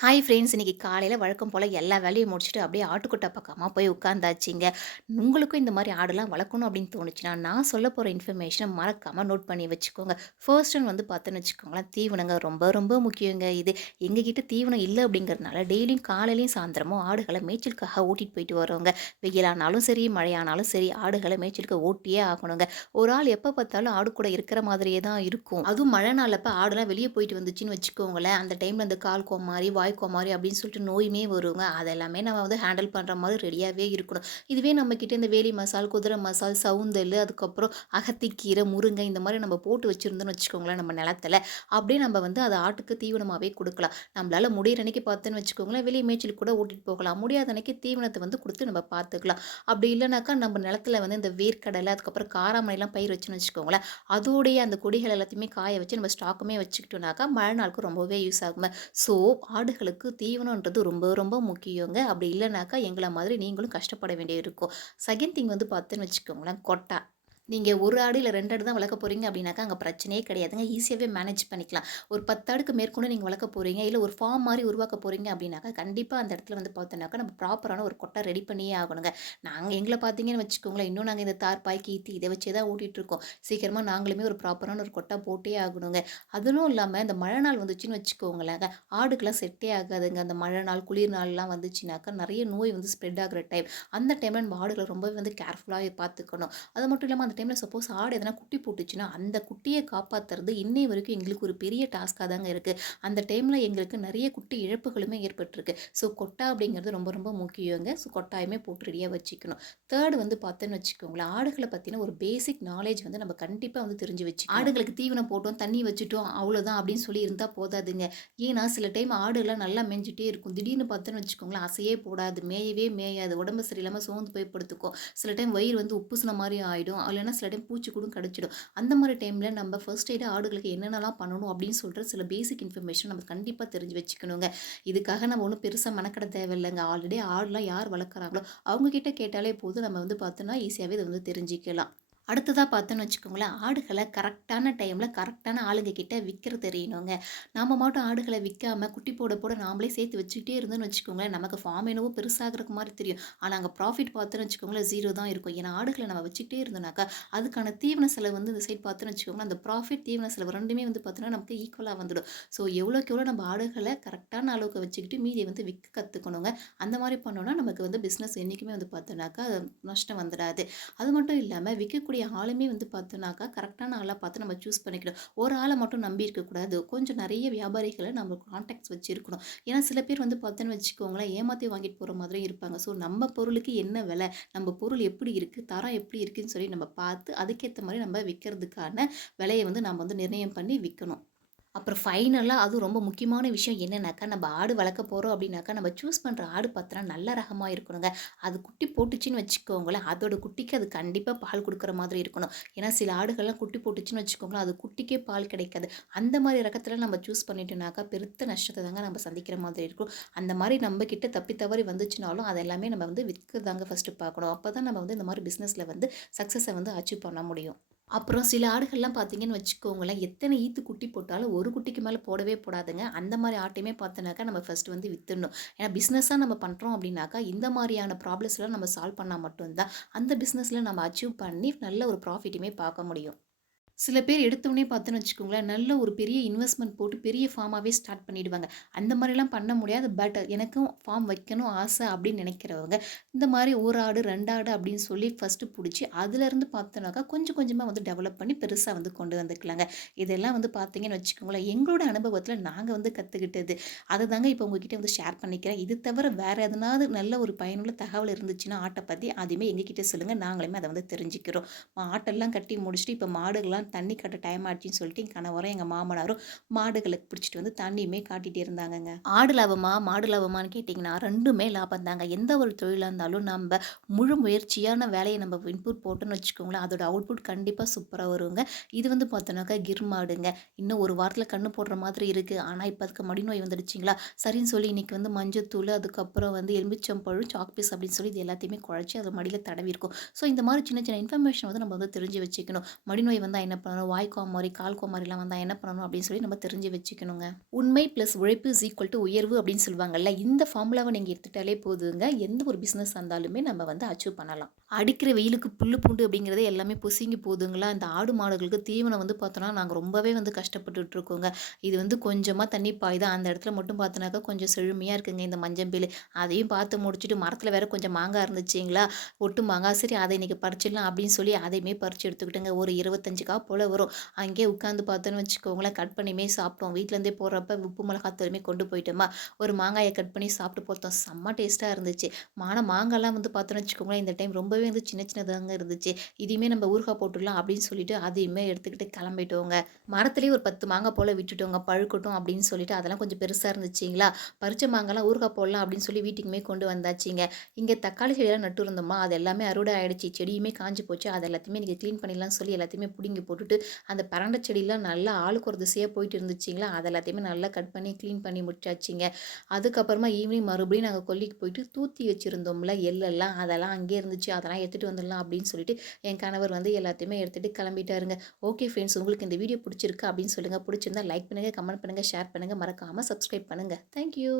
Hi friends, இன்னைக்கு காலையில வழக்கம் போல எல்லா வேலையும் முடிச்சுட்டு அப்படியே ஆட்டுக்குட்டா பக்கமா போய் உட்காந்தாச்சுங்க. உங்களுக்கும் இந்த மாரி ஆடுலாம் வளர்க்கணும் அப்படின்னு தோணுச்சுன்னா, நான் சொல்லப் போற இன்ஃபர்மேஷன மறக்காம நோட் பண்ணி வச்சுக்கோங்க. ஃபர்ஸ்ட் ஒன் வந்து பார்த்தோன்னு வச்சுக்கோங்களேன், தீவனங்க ரொம்ப ரொம்ப முக்கியங்க இது. எங்ககிட்ட தீவனம் இல்ல அப்படிங்கிறதுனால டெய்லியும் காலையிலயும் சாயந்தரமும் ஆடுகள மேய்ச்சலுக்காக ஓட்டிட்டு போயிட்டு வரோங்க. வெயிலானாலும் சரி, மழையானாலும் சரி, ஆடுகள மேய்ச்சலுக்கு ஓட்டியே ஆகணுங்க. ஒரு ஆள் எப்ப பார்த்தாலும் ஆடு கூட இருக்கிற மாதிரியே தான் இருக்கும். அதுவும் மழை நாளப்ப ஆடுலாம் வெளிய போயிட்டு வந்துச்சுன்னு வச்சுக்கோங்களேன், அந்த டைம்ல இந்த கால் கோமாரி, வாய் கோமாரி அப்படின்னு சொல்லிட்டு நோயுமே வருங்க. அதெல்லாமே நம்ம வந்து ஹேண்டில் பண்ற மாரி ரெடியாவே இருக்கணும். இதுவே நம்மகிட்ட இந்த வேலி மசால், குதிரை மசால், சவுந்தல், அதுக்கப்புறம் அகத்திக்கீரை, முருங்கை இந்த மாரி நம்ம போட்டு வச்சிருந்தோம்னு வச்சுக்கோங்களேன் நம்ம நிலத்துல, அப்படியே நம்ம வந்து அத ஆட்டுக்கு தீவனமாவே குடுக்கலாம். நம்மளால முடியிற அன்னைக்கு பார்த்தோன்னு வச்சுக்கோங்களேன், வெளிய மேய்ச்சலுக்கு கூட ஓட்டிட்டு போகலாம். முடியாத அன்னைக்கு தீவனத்த வந்து குடுத்து நம்ம பார்த்துக்கலாம். அப்படி இல்லனாக்கா நம்ம நிலத்துல வந்து இந்த வேர்க்கடலை, அதுக்கப்புறம் காராமணிலாம் பயிர் வச்சோன்னு வச்சுக்கோங்களேன், அதோடைய அந்த கொடிகள் எல்லாத்தையுமே காய வச்சு நம்ம ஸ்டாக்குமே வச்சுக்கிட்டோம்னாக்கா, மழை நாளுக்கு ரொம்பவே யூஸ் ஆகுங்க. ஸோ, ஆடுகளுக்கு தீவனம்ன்றது ரொம்ப ரொம்ப முக்கியங்க. அப்படி இல்லனாக்கா, எங்கள மாதிரி நீங்களும் கஷ்டப்பட வேண்டியது இருக்கும். செகண்ட் திங் வந்து பார்த்தோன்னு வச்சுக்கோங்களேன், கொட்டா. நீங்க 1 ஆடு இல்ல 2 ஆடு தான் வளர்க்க போறீங்க அப்படின்னாக்கா, அங்க பிரச்சனையே கிடையாதுங்க. ஈஸியாவே மேனேஜ் பண்ணிக்கலாம். ஒரு 10 ஆடுக்கு மேற்கொண்டு நீங்க வளர்க்க போறீங்க, இல்ல ஒரு ஃபார்ம் மாரி உருவாக்க போறீங்க அப்படின்னாக்கா, கண்டிப்பா அந்த இடத்துல வந்து பார்த்தோம்னாக்கா, நம்ம ப்ராப்பரான ஒரு கொட்டா ரெடி பண்ணியே ஆகணுங்க. எங்கள பார்த்தீங்கன்னு வச்சுக்கோங்களேன், இன்னும் நாங்க இந்த தார்ப்பாய், கீத்தி இத வச்சே தான் ஓட்டிட்டுருக்கோம். சீக்கிரமா நாங்களுமே ஒரு ப்ராப்பரான ஒரு கொட்டா போட்டே ஆகணுங்க. அதுவும் இல்லாம இந்த மழை நாள் வந்துச்சுன்னு வச்சுக்கோங்களேன், ஆடுக்கெல்லாம் செட்டே ஆகாதுங்க. அந்த மழை நாள், குளிர் நாள்லாம் வந்துச்சுனாக்கா, நெறைய நோய் வந்து ஸ்ப்ரெட் ஆகுற டைம். அந்த டைம்ல நம்ம ஆடுகள ரொம்பவே வந்து கேர்ஃபுல்லாவே பார்த்துக்கணும். அது மட்டும் இல்லாம அந்த டைம்ல சப்போஸ் ஆடு எதனா குட்டி போட்டுச்சுன்னா, அந்த குட்டிய காப்பாத்துறது இன்னைய வரைக்கும் எங்களுக்கு ஒரு பெரிய டாஸ்க்கா தாங்க இருக்கு. அந்த டைம்ல எங்களுக்கு நெறைய குட்டி இழப்புகளுமே ஏற்பட்டுருக்கு. ஸோ கொட்டா அப்படிங்கிறது ரொம்ப ரொம்ப முக்கியங்க. ஸோ கொட்டாயுமே போட்டு ரெடியா வச்சுக்கணும். 3 வந்து பார்த்தோன்னு வச்சுக்கோங்களேன், ஆடுகள பத்தின ஒரு பேசிக் நாலேட்ஜ் வந்து நம்ம கண்டிப்பா வந்து தெரிஞ்சு வச்சுக்கணும். ஆடுகளுக்கு தீவனம் போட்டோம், தண்ணி வச்சுட்டோம், அவ்வளோதான் அப்படின்னு சொல்லி இருந்தா போதாதுங்க. ஏன்னா சில டைம் ஆடுலாம் நல்லா மேய்ஞ்சுட்டே இருக்கும். திடீர்னு பார்த்தோன்னு வச்சுக்கோங்களேன், அசையே போடாது, மேயவே மேயாது. உடம்பு சரியில்லாம சோர்ந்து போய் படுத்துக்கும். சில டைம் வயிறு வந்து உப்புசன மாரி ஆயிடும். இல்லைன்னா சில டைம் பூச்சி கூட கடிச்சிடும். அந்த மாரி டைம்ல நம்ம ஃபர்ஸ்ட் எய்டு ஆடுகளுக்கு என்னென்னலாம் பண்ணணும் அப்படின்னு சொல்ற சில பேசிக் இன்ஃபர்மேஷன் நம்ம கண்டிப்பா தெரிஞ்சு வச்சுக்கணுங்க. இதுக்காக நம்ம ஒண்ணும் பெருசா மெனக்கெட தேவையில்லங்க. ஆல்ரெடி ஆடுலாம் யார் வளர்க்குறாங்களோ, அவங்க கிட்ட கேட்டாலே போதும். நம்ம வந்து பார்த்தோம்னா ஈஸியாவே இத வந்து தெரிஞ்சுக்கலாம். அடுத்ததா பார்த்தோன்னு வச்சுக்கோங்களேன், ஆடுகள கரெக்ட்டான டைம்ல, கரெக்ட்டான ஆளுங்க கிட்ட விற்க தெரியணுங்க. நாம மாட்டும் ஆடுகள விக்காம, குட்டி போட போட நாமளே சேர்த்து வச்சுக்கிட்டே இருந்தோம்னு வச்சுக்கோங்களேன், நமக்கு ஃபார்ம் என்னவோ பெருசாகுறக்கு மாரி தெரியும். ஆனா அங்க ப்ராஃபிட் பார்த்தோன்னு வச்சுக்கோங்களேன், 0 தான் இருக்கும். ஏன்னா ஆடுகள நம்ம வச்சுக்கிட்டே இருந்தோம்னாக்கா, அதுக்கான தீவன செலவு வந்து இந்த சைடு பார்த்தோன்னு வச்சுக்கோங்களேன், அந்த ப்ராஃபிட், தீவன செலவு 2மே வந்து பார்த்தோன்னா நமக்கு ஈக்குவலா வந்துடும். ஸோ எவ்வளோக்கு எவ்வளோ நம்ம ஆடுகள கரெக்ட்டான அளவுக்கு வச்சுக்கிட்டு, மீதிய வந்து விக்க கத்துக்கணுங்க. அந்த மாரி பண்ணோம்னா, நமக்கு வந்து பிசினஸ் என்னைக்குமே வந்து பார்த்தோம்னாக்கா, நஷ்டம் வந்துடாது. அது மட்டும் இல்லாம விக்கக்கூடிய ஆளுமே வந்து பார்த்தோன்னாக்கா, கரெக்ட்டான ஆளா பார்த்து நம்ம சூஸ் பண்ணிக்கணும். ஒரு ஆள மட்டும் நம்பி இருக்கக்கூடாது. கொஞ்சம் நெறைய வியாபாரிகள நம்ம கான்டாக்ட்ஸ் வச்சிருக்கணும். ஏன்னா சில பேர் வந்து பார்த்தோன்னு வச்சுக்கோங்களேன், ஏமாத்தி வாங்கிட்டு போற மாதிரியும் இருப்பாங்க. ஸோ நம்ம பொருளுக்கு என்ன விலை? நம்ம பொருள் எப்படி இருக்கு? தரம் எப்படி இருக்குன்னு சொல்லி நம்ம பார்த்து, அதுக்கேத்த மாரி நம்ம விக்கிறதுக்கான விலைய வந்து நம்ம வந்து நிர்ணயம் பண்ணி விக்கணும். அப்புறம் ஃபைனலா அதுவும் ரொம்ப முக்கியமான விஷயம் என்னன்னாக்கா, நம்ம ஆடு வளர்க்க போறோம் அப்படின்னாக்கா, நம்ம சூஸ் பண்ற ஆடு பார்த்தோன்னா நல்ல ரகமா இருக்கணுங்க. அது குட்டி போட்டுச்சுன்னு வச்சுக்கோங்களேன், அதோட குட்டிக்கு அது கண்டிப்பா பால் குடுக்குற மாதிரி இருக்கணும். ஏன்னா சில ஆடுகள்லாம் குட்டி போட்டுச்சுன்னு வச்சுக்கோங்களேன், அது குட்டிக்கே பால் கிடைக்காது. அந்த மாரி ரகத்துல நம்ம சூஸ் பண்ணிட்டோம்னாக்கா, பெருத்த நஷ்டத்த தாங்க நம்ம சந்திக்கிற மாதிரி இருக்கும். அந்த மாரி நம்ம கிட்ட தப்பி தவறி வந்துச்சுனாலும், அது எல்லாமே நம்ம வந்து விற்கதாங்க ஃபர்ஸ்ட்டு பார்க்கணும். அப்பதான் நம்ம வந்து இந்த மாரி பிசினஸ்ல வந்து சக்சஸ வந்து அச்சீவ் பண்ண முடியும். அப்புறம் சில ஆடுகள்லாம் பார்த்தீங்கன்னு வச்சுக்கோங்களேன், எத்தனை ஈத்து குட்டி போட்டாலும் ஒரு குட்டிக்கு மேல போடவே போடாதுங்க. அந்த மாரி ஆட்டையுமே பார்த்தோன்னாக்கா, நம்ம ஃபர்ஸ்ட்டு வந்து வித்துடணும். ஏன்னா பிசினஸா நம்ம பண்றோம் அப்படின்னாக்கா, இந்த மாரியான ப்ராப்ளம்ஸ்லாம் நம்ம சால்வ் பண்ணா மட்டும் தான், அந்த பிசினஸ்ல நம்ம அச்சீவ் பண்ணி நல்ல ஒரு ப்ராஃபிட்டுமே பார்க்க முடியும். சில பேர் எடுத்தோனே பார்த்தோன்னு வச்சுக்கோங்களேன், நல்ல ஒரு பெரிய இன்வெஸ்ட்மென்ட் போட்டு பெரிய ஃபார்மாவே ஸ்டார்ட் பண்ணிடுவாங்க. அந்த மாரிலாம் பண்ண முடியாது. பட் எனக்கும் ஃபார்ம் வைக்கணும் ஆசை அப்படின்னு நினைக்கிறவங்க, இந்த மாரி 1 ஆடு, 2 ஆடு அப்படின்னு சொல்லி ஃபர்ஸ்ட்டு புடிச்சு, அதுலேருந்து பார்த்தோனாக்கா கொஞ்சம் கொஞ்சமா வந்து டெவலப் பண்ணி பெருசா வந்து கொண்டு வந்துக்கலாங்க. இதெல்லாம் வந்து பார்த்தீங்கன்னு வச்சுக்கோங்களேன், எங்களோட அனுபவத்தில நாங்க வந்து கத்துக்கிட்டது. அததாங்க இப்போ உங்ககிட்ட வந்து ஷேர் பண்ணிக்கிறேன். இது தவிர வேற எதனாவது நல்ல ஒரு பயனுள்ள தகவல் இருந்துச்சுன்னா ஆட்ட பத்தி, அதையுமே எங்ககிட்ட சொல்லுங்க. நாங்களுமே அத வந்து தெரிஞ்சுக்கிறோம். ஆட்டெல்லாம் கட்டி முடிச்சுட்டு, இப்ப மாடுகள்லாம் தண்ணி காட்ட டைம் ஆச்சுன்னு சொல்லிட்டு என் கணவரும், எங்க மாமனாரும் மாடுகளுக்கு பிடிச்சிட்டு வந்து தண்ணியுமே காட்டிட்டே இருந்தாங்கங்க. ஆடு லாபமா, மாடு லாபமான்னு கேட்டிங்கன்னா 2மே லாபம் தாங்க. எந்த ஒரு தொழிலா இருந்தாலும் நம்ப முழு முயற்சியான வேலைய நம்ம இன்புட் போட்டோம்னு வச்சுக்கோங்களேன், அதோட அவுட்புட் கண்டிப்பா சூப்பரா வருங்க. இது வந்து பார்த்தோன்னாக்கா கிர் மாடுங்க. இன்னும் 1 வாரத்தில கண்ணு போடுற மாதிரி இருக்கு. ஆனா, இப்ப அதுக்கு மடிநோய் வந்துடுச்சுங்களா, சரின்னு சொல்லி இன்னைக்கு வந்து மஞ்சத்தூளு, அதுக்கப்புறம் வந்து எலுமிச்சம்பழம், சாக் பீஸ் அப்படின்னு சொல்லி இது எல்லாத்தையுமே குழச்சு அது மடியில தடவியிருக்கோம். ஸோ இந்த மாரி சின்ன சின்ன இன்ஃபர்மேஷன் வந்து நம்ம வந்து தெரிஞ்சு வச்சுக்கணும். மடிநோய் வந்தா என்ன பண்ணணும், வாய் கோமாரி, கால் கோமாரிலாம் வந்தா என்ன பண்ணணும் அப்படின்னு சொல்லி நம்ம தெரிஞ்சு வச்சுக்கணுங்க. உண்மை ப்ளஸ் உழைப்பு இஸ் ஈக்குவல் டூ உயர்வு அப்படின்னு சொல்லுவாங்கல்ல. இந்த ஃபார்முலாவ நீங்க எடுத்துட்டாலே போதுங்க. எந்த ஒரு பிசினஸ் இருந்தாலுமே நம்ம வந்து அச்சீவ் பண்ணலாம். அடிக்கிற வெயிலுக்கு புல்லு பூண்டு அப்படிங்கிறது எல்லாமே பொசுங்கி போகுதுங்களா. இந்த ஆடு மாடுகளுக்கு தீவனம் வந்து பார்த்தோன்னா, நாங்க ரொம்பவே வந்து கஷ்டப்பட்டுட்டு இருக்கோங்க. இது வந்து கொஞ்சமா தண்ணி பாயுது. அந்த இடத்துல மட்டும் பார்த்தோன்னாக்கா கொஞ்சம் செழுமையா இருக்குங்க இந்த மஞ்சம்பில்லு. அதையும் பார்த்து முடிச்சுட்டு மரத்தில வேற கொஞ்சம் மாங்காய் இருந்துச்சுங்களா, ஒட்டு மாங்காய். சரி அத இன்னைக்கு பறிச்சிடலாம் அப்படின்னு சொல்லி அதையுமே பறிச்சு எடுத்துக்கிட்டேங்க. ஒரு 25 போல வரும். அங்கேயே உட்காந்து பார்த்தோன்னு வச்சுக்கோங்களேன், கட் பண்ணியுமே சாப்பிட்டோம். வீட்லேருந்தே போடுறப்ப உப்பு மிளகாத்தூளுமே கொண்டு போயிட்டோமா, ஒரு மாங்காய கட் பண்ணி சாப்பிட்டு பார்த்தோம். செம்ம டேஸ்ட்டா இருந்துச்சு. ஆனா மாங்காய்லாம் வந்து பார்த்தோன்னு வச்சுக்கோங்களேன், இந்த டைம் ரொம்பவே வந்து சின்ன சின்னதாங்க இருந்துச்சு. இதையுமே நம்ம ஊறுகாய் போட்டுடலாம் அப்படின்னு சொல்லிட்டு அதையுமே எடுத்துக்கிட்டு கிளம்பிட்டோங்க. மரத்திலேயே ஒரு 10 மாங்காய் போல விட்டுட்டோங்க. பழுக்கட்டும் அப்படின்னு சொல்லிட்டு அதெல்லாம் கொஞ்சம் பெருசா இருந்துச்சுங்களா, பறிச்ச மாங்காய்லாம் ஊறுகாய் போடலாம் அப்படின்னு சொல்லி வீட்டுக்குமே கொண்டு வந்தாச்சுங்க. இங்க தக்காளி செடியெல்லாம் நட்டு இருந்தோமா, அது எல்லாமே அறுவடை ஆயிடுச்சு. செடியுமே காஞ்சு போச்சு. அது எல்லாத்தையுமே இன்னைக்கு கிளீன் பண்ணிடலாம்னு சொல்லி எல்லாத்தையுமே புடுங்கி போட்டுட்டு, அந்த பிரண்ட செடிலாம் நல்லா ஆளுக்கு ஒரு திசையா போயிட்டு இருந்துச்சுங்களா, அது எல்லாத்தையுமே நல்லா கட் பண்ணி கிளீன் பண்ணி முடிச்சாச்சுங்க. அதுக்கப்புறமா ஈவினிங் மறுபடியும் நாங்க கொல்லிக்கு போயிட்டு தூத்தி வச்சிருந்தோம்ல எள்ளெல்லாம், அதெல்லாம் அங்கேயே இருந்துச்சு. அதெல்லாம் எடுத்துட்டு வந்துடலாம் அப்படின்னு சொல்லிட்டு, என் கணவர் வந்து எல்லாத்தையுமே எடுத்துட்டு கிளம்பிட்டாருங்க. ஓகே ஃப்ரெண்ட்ஸ், உங்களுக்கு இந்த வீடியோ பிடிச்சிருக்கு அப்படின்னு சொல்லுங்க. பிடிச்சிருந்தா லைக் பண்ணுங்க, கமெண்ட் பண்ணுங்க, ஷேர் பண்ணுங்க. மறக்காம சப்ஸ்கிரைப் பண்ணுங்க. Thank you.